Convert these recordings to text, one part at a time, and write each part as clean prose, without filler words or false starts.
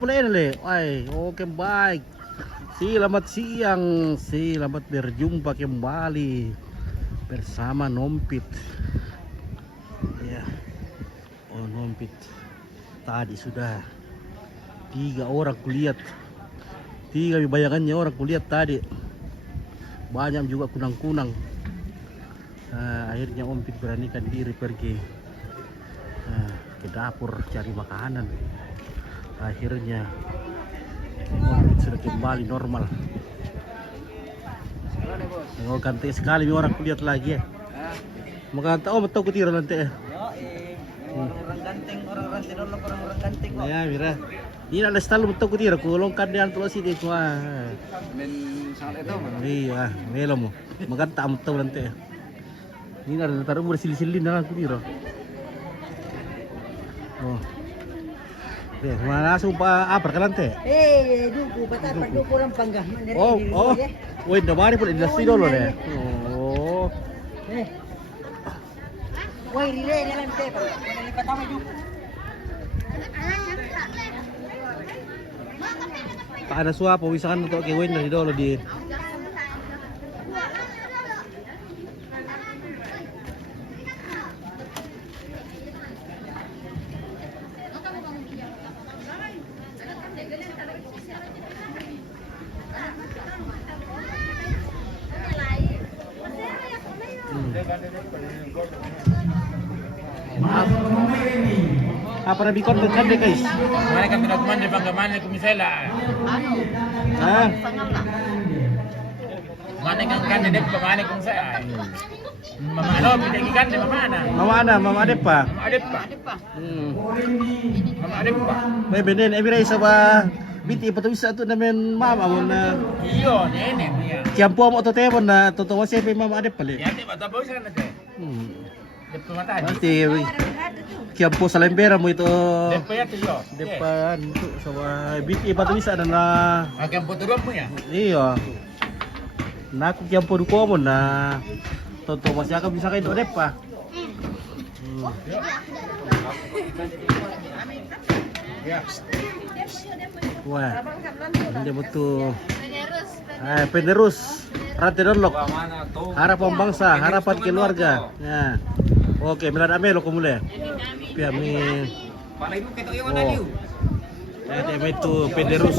Mulai le, oke baik. Selamat siang, selamat berjumpa kembali bersama Nompit. Ya, Nompit. Tadi sudah 3 orang kulihat, 3 bayangannya orang kulihat tadi. Banyak juga kunang-kunang. Akhirnya Ompit beranikan diri pergi ke dapur cari makanan. Akhirnya sudah kembali normal. Oh, ganti sekali nih orang kulihat lagi ya. Mau kata betul ku tira nanti ya. Orang ganteng, orang tidolok, orang ganteng kok. Ya, mira. Ini ada selalu betul ku tira ku longkan dia antu sini semua. Men sangat itu. Iya, melo mo. Maganta am betul nanti ya. Ini ada taruh bersili-silin dalam ku tira. Oh. Ya, mana supa apa kan nanti? Duku, bata duku orang panggah. Oh. Wait, damari pun industri dulu deh. Oh. Woi, rile jalan teh. Lipat sama duku. Tak ada suapa wisakan untuk kewin dari dulu di. Apa na bikon kan deh guys? Mana kami dokumen di banggaman ku misela. Ah, Mana kan di banggaman ku saya. Mama ano pinagi kan di mama ada pa. Mama adep pa. Mama adep pa. May benen emiray sa ba biti pa bisa tu namin mama mo na Iyo, nenek niya. kiampo mo to tebon na totoo siya pa mama ada pali. Ya, tiba tahu sih kan nanti. Dep mata. Nanti kiampo sa lembera mo ito. Dep ya tuh yo. Depan tu sa ba biti pa bisa na Akan foto mo ya. iyo. Na aku kiampo duko mo na totoo masih akan bisa kayo dep pa. Ya. Wah, hindi betul. Penerus Rantai Donlok, harapan bangsa, harapan keluarga. Ya. Oke, Milan Amelo kumule. Piami. Itu Penerus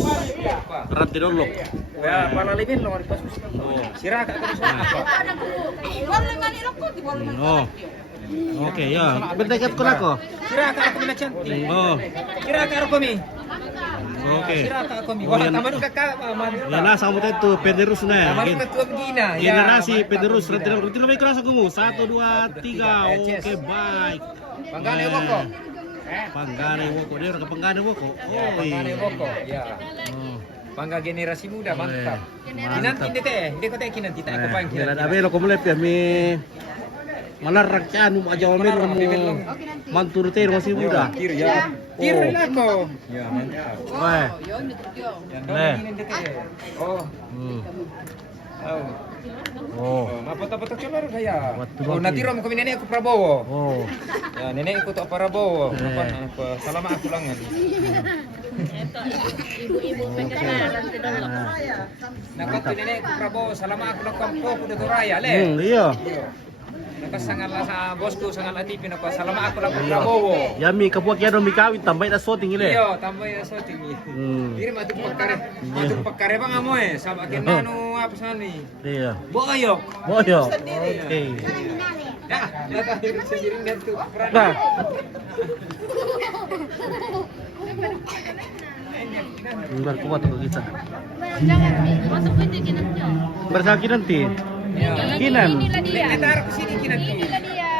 Rantai Donlok. Ya, panalimin lo di pas. Sirah ka Oh. Oke, ya. Berdekat ko nako. Sirah ka ako na cantik. Oh. Sirah ka ako mi. Oke. Sirah ka ako mi. Wala tamad ka Ya na sama itu Penerus na. Tamad ka tuwag gina. Generasi Penerus Rantai Donlok. Itu lebih keras aku. 1 2 3. Oke, baik. Panggane mo ko. Panggane woko, dia orang Panggane woko. Ya, panggane mo ko. Ya. Oh. Pangga generasi muda mantap. Mantap. Kinanti dete, hindi ko tayo kinanti tayo pa ang Milan kinanti. Amelo kumule mi malarag yan aja Amelo mo manturute masih muda. Tiro ya. Tiro lang ko. Ya, mantap. Wah. Yan Eh. dong dete. Oh. Oh. Oh. Mapoto-poto kelor kaya. Betul, Oh, betul. natiro mo kami nenek ko Prabowo. Oh. Ya, nenek ko to Prabowo. Eh. Apa salamat ako lang. Ibu-ibu pekataran tidak Nah. Nakat nenek ko Prabowo, salamat ako lang kampo ko dito raya le. Iya. Nakasangal sa bosku sangal atipin ako. Salamat ako lang ko Prabowo. Yami kapuak yan mi kawin tambay na soting ile. Iyo, tambay na so tingi. Diri matu pagkare. Matu pagkare ba nga mo eh. Sa akin na no apa sa ni. Iya. Boyok. Boyo. Oke. Ya, natahir sendiri gantu. Nah. Bentar kuat tuh kita. Jangan, masuk pintu kinanti. Bersaki nanti. Kinan. Inilah dia. Kita harus kesini kinanti. Inilah dia.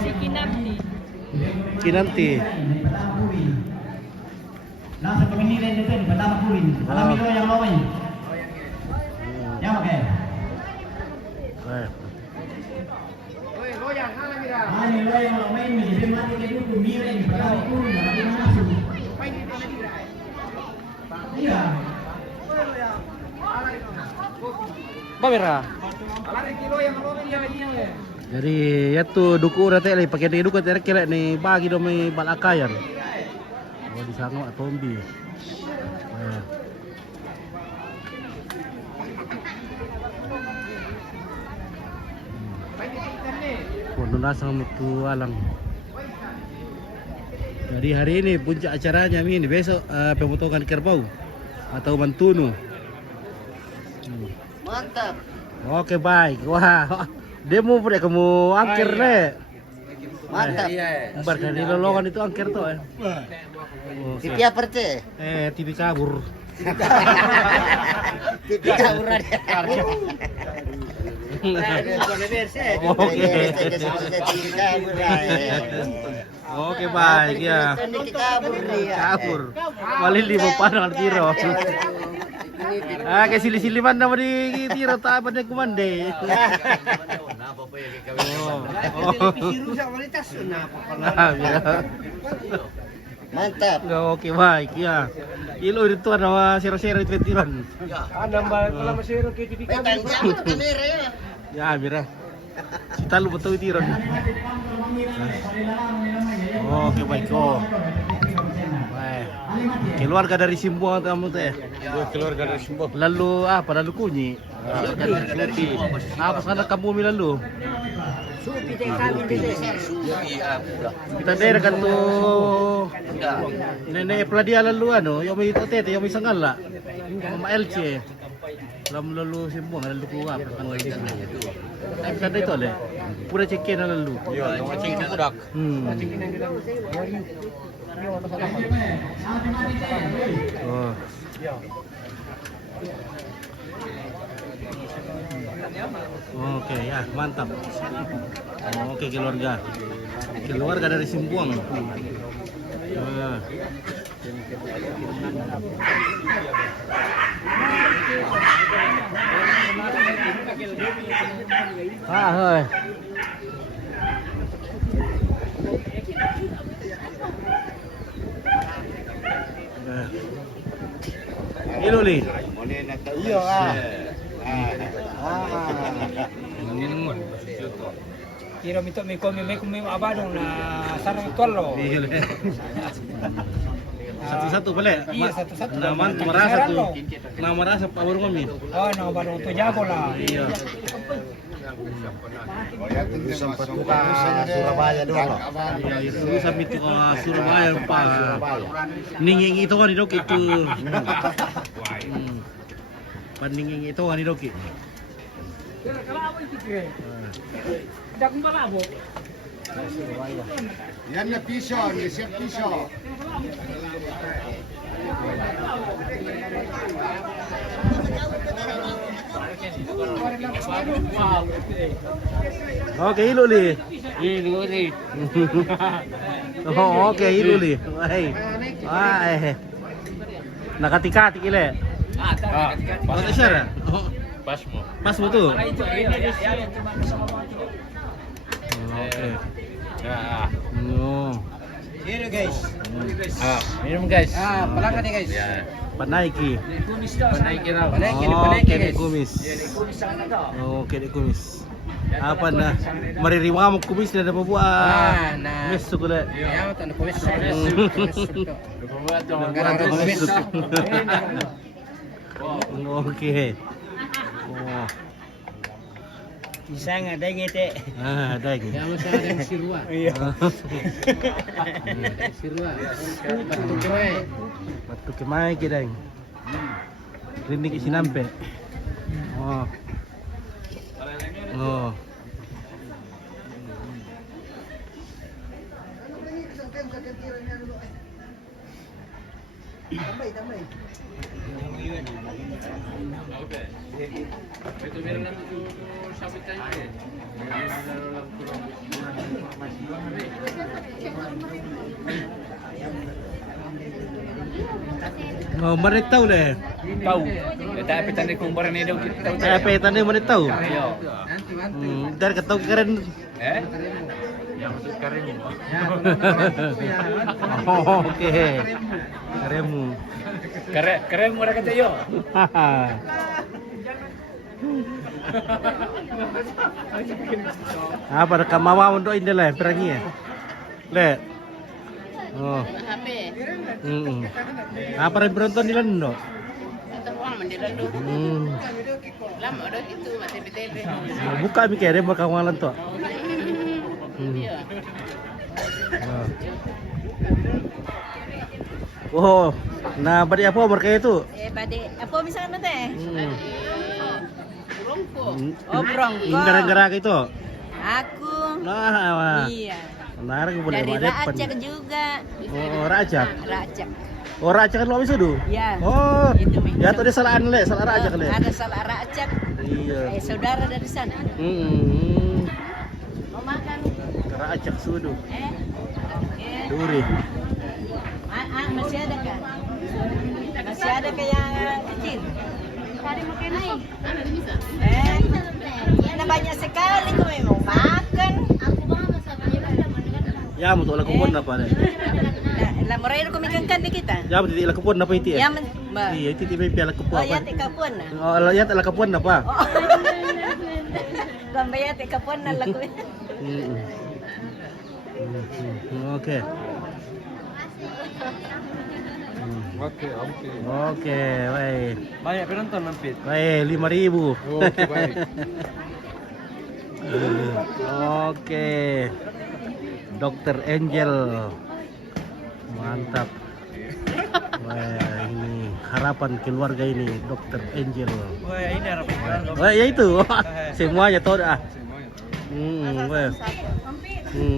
Si Kinanti. Kinanti. Nasa pemilihan itu pertama kurin. Alami lo yang lawan. Ya oke. Oi, loyang mana mira? Ani lo yang lawan ini jadi mati ke duku milen pertama kurin. Tapi masuk. Iya. Kamera. Alari kilo yang lawan dia dia. Jadi ya tuh duku rata lagi pakai duku kira kira nih bagi dong balakayan. Oh di sana Mak Tombi. Nah. Nasa mutu alang. Jadi hari ini puncak acaranya ini besok pemotongan kerbau atau mantunu. Mantap. Oke baik. Wah, demo pada kamu angker le. Mantap. Bar dari lolongan itu angker tuh. Tipi apa teh? TV kabur. Tipi kabur aja. Oke baik ya. Kabur. Walil di panang tiro. Kayak sili-siliman nama di tiro tak apa deh kumande. Mantap. Oke baik ya. Ilo itu nama sero-sero itu tiron. Ya, Mira. Kita lu betul tiron. Oke baik kok. Baik. Keluarga dari Simbuang kamu teh. Keluarga dari Simbo. Lalu apa? Lalu kunyi. Apa sana kamu lalu? Kita daerah kan tuh nenek peladia lalu yang may tete yang may sangala Mama LC lalu Simbuang lalu kuha ay bisa dito le pura cekin na lalu Budak. Oh. Oke ya mantap. Oke keluarga dari Simbuang. Hoi. Ilo li. Iya. Kira mito may kumi abadong na sarang tolo. Satu-satu boleh? Iya, satu-satu. Nama merasa tuh. Nama merasa Pak Baru Mami. Oh, no, baru to jago lah. Iya. Sempat buka Surabaya doang. Iya, itu sampai itu Surabaya Pak. Ninging itu kan dok itu. Paninging itu kan dok. Yan na piso, siap piso. Oke, iluli. Iluli. Oh, oke, iluli. Hai. Nakatikati ile. Pakai syara. Pas mo. Pas mo tuh. Oke. Ya. No. Here guys. Minum guys. Palangka nih guys. Ya. Panaiki. Panaiki raw. Oke, di kumis. Oke, di kumis. Apa nah? Maririwa mo kumis na napabuah. Mes sukule. Ya, tan kumis. Oke. Oh. Isa nga dai ngete. Dagi. Ya, masa ada yang sirwa. Iya. Sirwa. Batu kemai. Batu kemai kidang. Rindik isinampe. Oh. Oh. Tambay. Itu meron lang ito sabit tayo. Oh, marit tahu deh. Tahu. Tapi tadi kung barang ni daw kita. Apa tadi marit tahu? Ayo. Dari ketau keren. Yang maksud karen mo. Oh, oke. Karemu. Karen mo ra kata yo. Apa ada kamawa untuk ini lah perangi ya. Le. Oh. HP. Apa yang beronton di Lendo? Atau uang mendilalu. Lama udah gitu masih BTV. Buka mi kere bakal ngalan to. Iya. Oh, nah badi apa berkaya itu? Bade, apa misalnya teh? Rongko. Oh, brongko. Ini gara-gara itu. Aku. Nah, Iya. benar aku boleh Dari depan. Racak juga. Oh, Racak. Racak. Oh, Racak kan lo habis itu? Ya. Oh, Itu, Mi. ya tuh dia salah le, salah Racak le. Ada salah Racak. Iya. Saudara dari sana. Mau makan? Racak sudu. Eh. Duri. Masih ada kan? Masih ada kayak kecil. Tadi makan naik. Ada bisa. Nah banyak sekali tuh mau makan. Aku bawa sama dia. Ya, mau tuh lakupon apa deh? Lah moray ko mikangkan di kita. Ya, mau titik lakupon apa itu ya? Ya ba. Iya, itu titik piala lakupon Oh ya apa? te kapon na. Oh, ya lakupon apa? Oh. Gambaya te kapon na lagu. Oke. Oke. Oke, baik. Banyak penonton mampir. Baik, 5.000. Oke, baik. Oke. Dokter Angel. Mantap. Wah, ini harapan keluarga ini, Dokter Angel. Wah, ini harapan keluarga. Wah, ya itu. Semuanya tahu dah. Semuanya. Wah.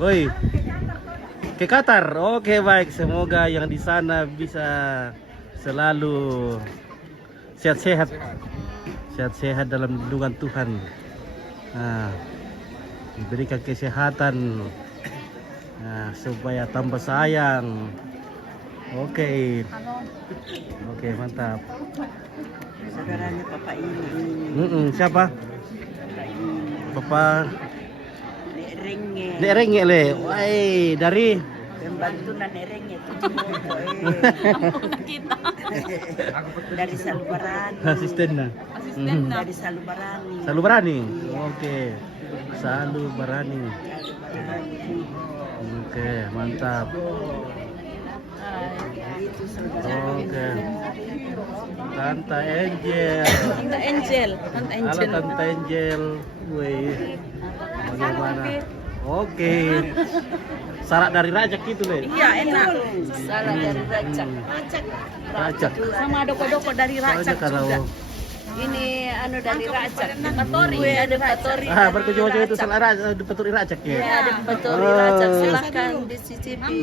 Woi. Ke Qatar. Oke, baik. Semoga yang di sana bisa selalu sehat-sehat. Sehat-sehat dalam lindungan Tuhan. Nah, diberikan kesehatan. Nah, supaya tambah sayang. Oke. Oke, mantap. Saudaranya papa ini. Siapa? Papa Renge. Nek Renge le. Woi, dari Pembantu na Renge. Kita. Dari Salubarani. asistennya. Dari Salubarani. Selalu berani. Oke. Selalu berani. Oke, mantap. Itu saudara. Oke. Tante Angel. Tante Angel. Tante Halo Tante Angel. Wih. Bagaimana? Oke. Sarak dari Rajak gitu le. Iya enak. Salah dari Racak. Rajak. Sama doko-doko dari Soalnya Racak kalau juga. Ini anu dari Racak. Patori. Ada Patori. berkejawa-jawa itu salah Rajak, betul Rajak ya. Iya, ada Patori Oh. Racak. Silahkan dicicipi.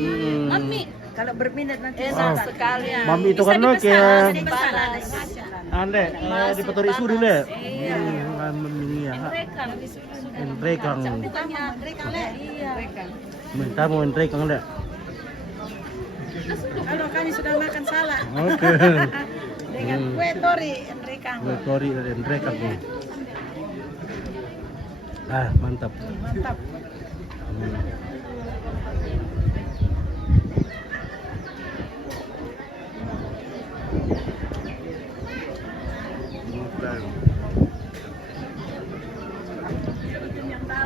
Mami. Kalau berminat nanti Oh. enak sekali. Mami itu kan lo kayak Panas. ande di Petori Suri le. Iya. Mami ya. Mereka. Entrekang. Bukannya mereka le. Iya. Minta mau entrekang le. Kalau kami sudah makan salad Oke. dengan kue tori mereka. Petori dan entrekang. Ah, mantap. Mantap.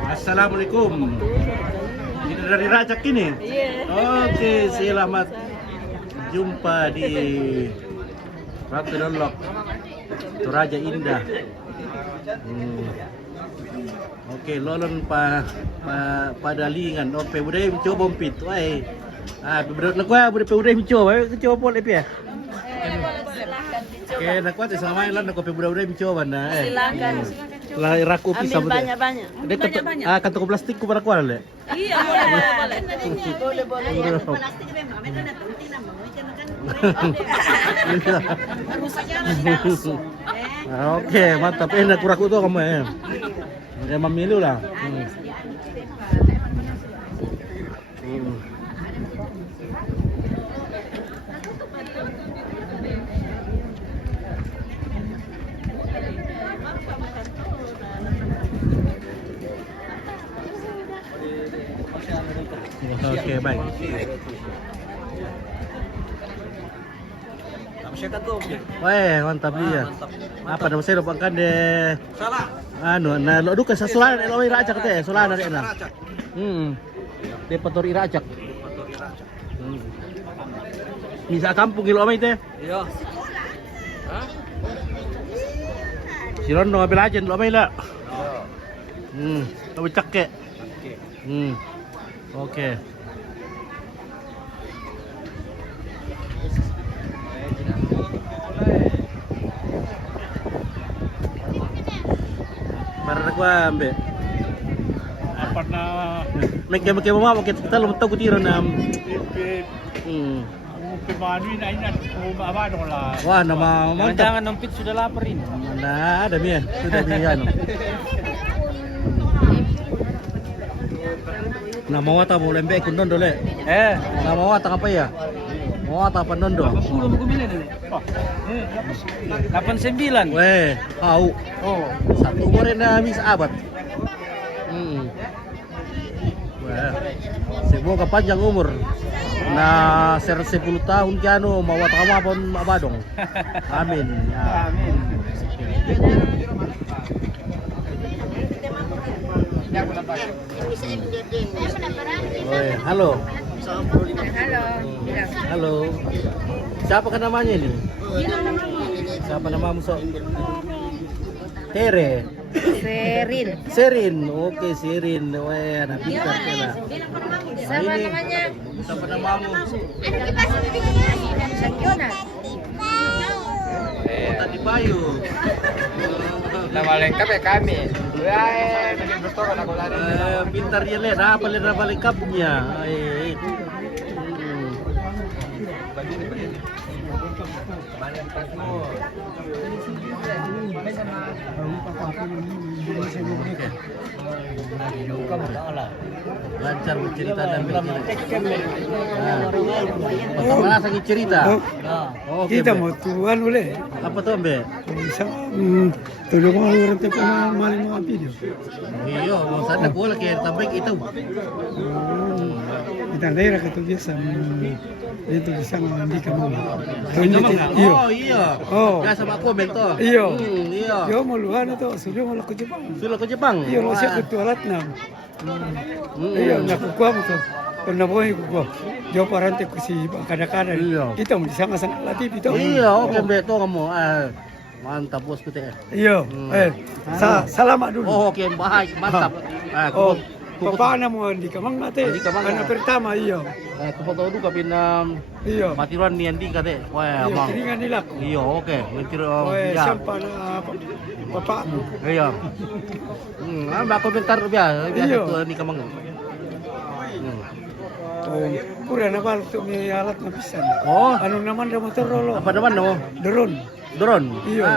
Assalamualaikum. Ini dari Racak ini. Oke, selamat jumpa di Ratu Dolok, Toraja Indah. Oke, lolon padalingan. Oke, budaya mencoba ompit. Wah, beberapa nak gua budaya mencoba pol ya. Oke, nak kuat sama lan nak budaya mencoba nah. Silakan. Lah raku pisah Ambil banyak-banyak. Akan toko plastik ku para kual le. Iya, boleh. Boleh. Iya. Plastik memang mereka nak penting nama macam kan. Rusaknya langsung. Oke, mantap. Enak kuraku tuh kamu ya. Ya mamilu lah. Oke, baik. Weh, mantap dia. Apa nama saya lupa kan deh. Salah. Anu, nah lo duka sa sulana lo iracak teh, sulana dari enak. Di Petori Racak. Bisa kampung ilo may te. Iya. Si Rondo ngambil aja lo may la. Iya. Kami cakke. Oke. Oke. Para gua ambe. Apa na Nagkaya mama kita lumot tago tiro na. pimanu na ina umaba dong lah. Wah, nama mantap. Jangan nompit sudah lapar ini. Nah, ada Mia. Sudah Mia. Nah, mau ata mo lembe kun dondo le. Nah, mau ata apa ya? Mau ata pan dondo. Sudah mau kumilin ini. 89. Weh, kau. Oh. Satu umur na mis abad. Wah. Semoga panjang umur. Nah, 10 tahun kiano mawat kama pun abadong. Amin. Ya. Amin. Oi, halo. Halo. Halo. Siapa kan namanya ini? Siapa namamu sok? Tere. Serin. Serin. Oke, Serin. Weh, anak pintar kena. Sama namanya Siapa namamu? Sakyona. Oh, tadi Bayu. Nama lengkap ya kami. Bikin restoran aku lari. Pintar dia le, apa le nama lengkapnya? Lancar bercerita dan bercerita. Mana lagi cerita? Oke, Kita Be. mau tuan boleh. Apa tuh, Be? Bisa tolong orang tu pun maling mau video. Iya, mau sana gua lagi tambah itu. Kita daerah kata biasa itu bisa mandi kamu. Iya. Oh, iya. Oh. Ya sama aku bento. Iya. Iya. Yo mau luar itu sudah mau ke Jepang. Sudah ke Jepang. Iya, mau siap ke alat nam. Iya, nak kuah betul. Pernah boleh kuah. Jauh parante ku si kadang-kadang. Iya. Kita mau disangka sangat latih itu. Iya, oke beto kamu. Mantap bosku teh. Iya. Selamat dulu. Oh, oke, baik, mantap. Oh, Papa mau di kamang nate. Di kamang. Anak pertama iya. Aku foto dulu kapin Iya. matiruan ni andi kate. Wah, Iya, bang. kiringan nila ko. Iya, oke. Mentir Oy, ya. sampai na papa mo. Iya. Ba komentar biasa Iya. tuh ni kamang. Oh, pura na bal to may alat na pisan. Oh, Ano naman ra motor rolo? apa naman no? Drone. Drone. Iya.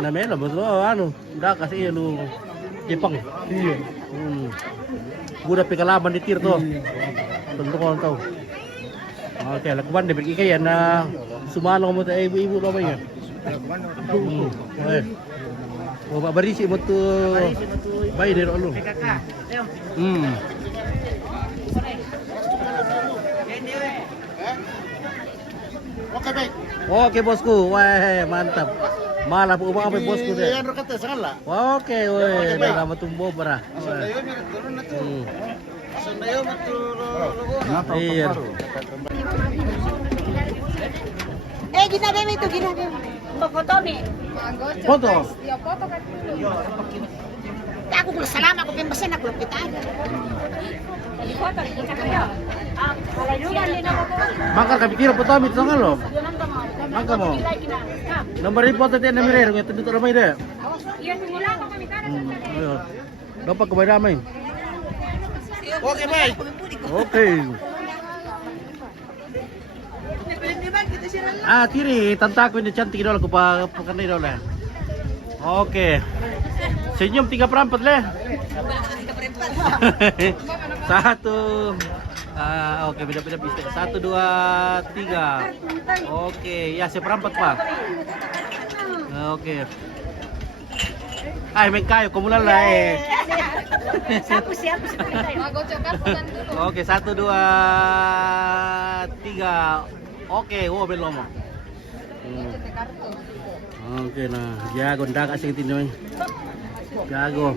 Na mela betul anu. Dah kasih lu Jepang. Iya. Gua udah pengalaman di tir tuh. Iya. Tentu kau tahu. Oke, lakukan deh pergi kayak na sumano mo tayo ibu-ibu namanya. Oh, Pak Barisi mo to. Bay dari lu. Oke bosku, wah mantap. Malah po umang bosku deh. Oke, weh, nama tumbuh parah. Iya. Ginagawa ito, ginagawa. Foto nih. Foto. Foto kan dulu. Aku boleh salam, aku pembasan aku kita ada. Foto kita kayo. Kalau juga nih nama ko. Mangkar kami kira foto amit sangat lo. Mangkar mo. Nomor ini foto teh nomor ini ngetu dito ramai deh. Iya, simula ko kami tara. Ayo. Dapat kembali ramai. Oke, baik. Oke. Kiri, tante aku ini cantik dulu aku pakai dulu lah. Oke. Senyum 3/4 leh. 1. Oke, beda-beda bisa. 1, 2, 3. Oke, ya 1/4 Pak. Oke. Ay, may kayo, kumulan lah Siapa tayo. Oke, 1, 2, 3. Oke, belum. Oke, nah, jago ndak asing tinoy. Jago.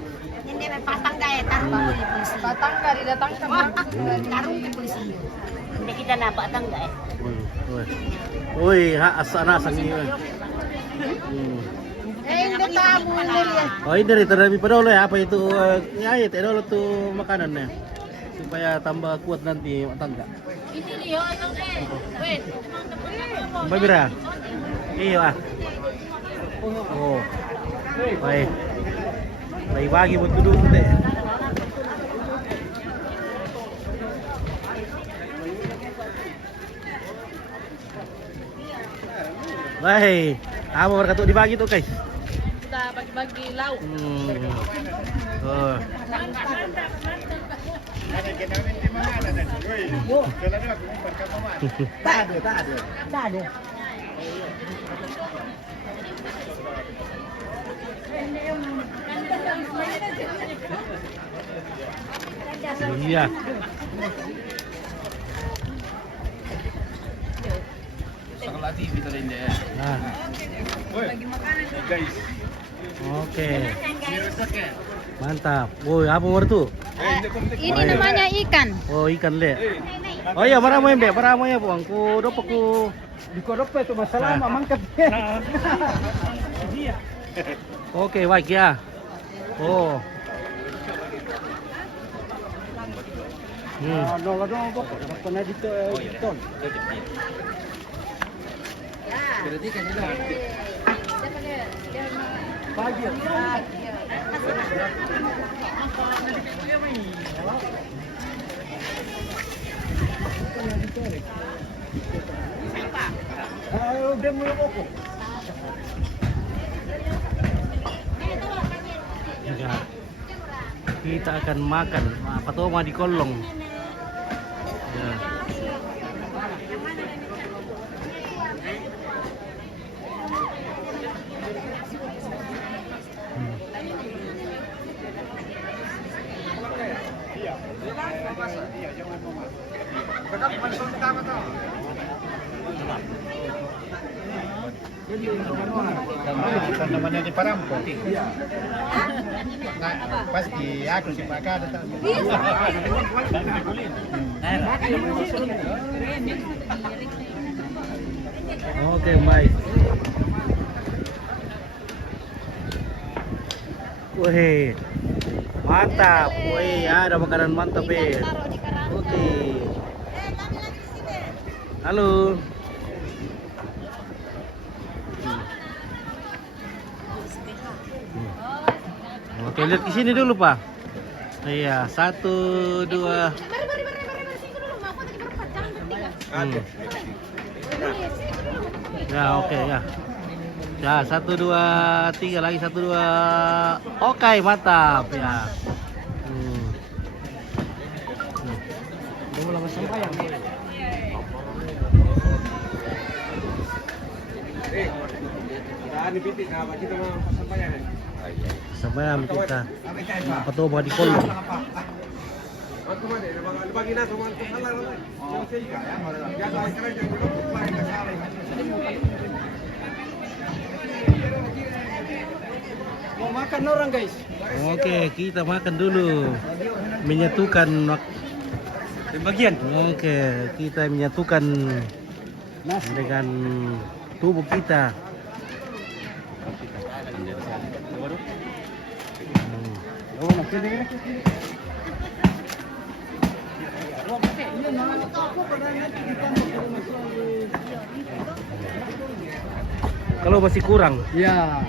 Hindi may patangga eh, tarong ke polisi. Patangga, didatangkan. Tarong ke polisi. Hindi kita na patangga eh. Uy, asa na sang iyo. Hindi tayo nila. Oh, ini dari terlebih dahulu ya, apa itu? Ya, itu dulu tuh makanannya supaya tambah kuat nanti tangga. Ini Leo, ano eh? Wait. Babira. Iya. Oh. Baik. Baik bagi buat dulu deh. Baik. Apa berkatu dibagi tuh, guys? Kita bagi-bagi lauk. Oh. Tak ada. Iya. Nah. Oke. Mantap. Woi, apa tuh? Ini namanya ikan. Oh, ikan le. Oh iya, para mo yun, be. Para mo yun po. Ang kudo pa ko. Di kodope itu masalah mangkat. Oke, baik ya. Oh. Nol dong kok. Pernah di ton. Berarti kan itu. Pagi. Udah mulai kok. Ya. Kita akan makan apa tuh mau di kolong. Ya. Namanya di Parampo. Nah, pasti aku si Pakar datang. Oke, baik. Wih, mantap. Wih, ada makanan mantap ya. Oke. Halo. Oke, lihat di sini dulu, Pak. Iya, 1, 2. Ya, oke ya. Ya, 1, 2, 3 lagi 1, 2. Oke, mantap ya. Mau lama sampai yang. Kita mau sampaian. Sampai kita. Apa tuh mau di kolong? Mau makan orang guys. Oke, kita makan dulu. Menyatukan Bagian. Oke, kita menyatukan dengan tubuh kita. Kalau masih kurang, Ya.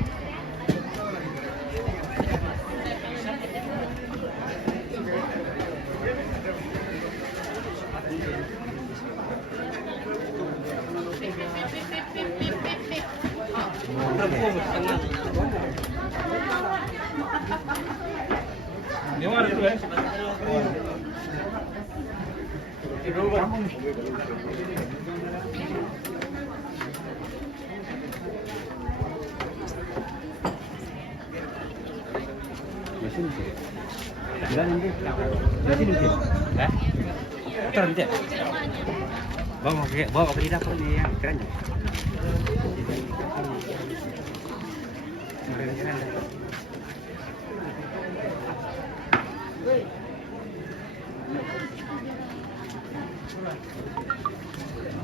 bawa ke dapur nih ya, keren ya.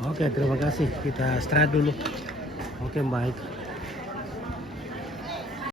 Oke, terima kasih. Kita istirahat dulu. Oke, baik.